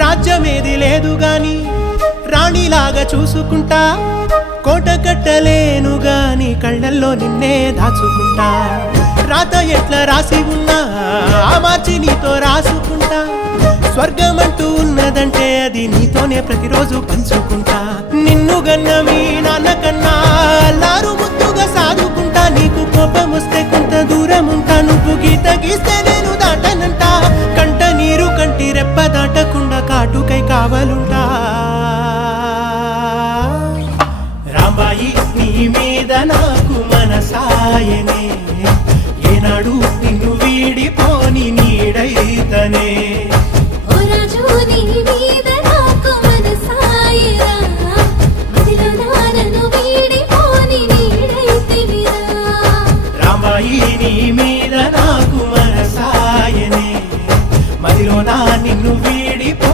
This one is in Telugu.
రాజ్యమేది లేదు గాని రాణిలాగా చూసుకుంటా, కోట కట్టలేను గాని కళ్ళల్లో నిన్నే దాచుకుంటా. రాత ఎట్లా రాసి ఉన్నా ఆ మార్చి నీతో రాసుకుంటా. స్వర్గమంటూ ఉన్నదంటే అది నీతోనే ప్రతిరోజు పంచుకుంటా. నిన్ను గన్న మీ నాన్న కన్నా అల్లారు ముద్దుగా సాదుకుంటా. నీకు కోపం వస్తే కొంత దూరం ఉంటా, నువ్వు గీత గీస్తే నేను దాటనంటా. కంట నీరు కంటి రెప్ప దాటకుండా కాటుకై కావలుంటా. రాంబాయి నీ మీద నాకు మనసాయనే.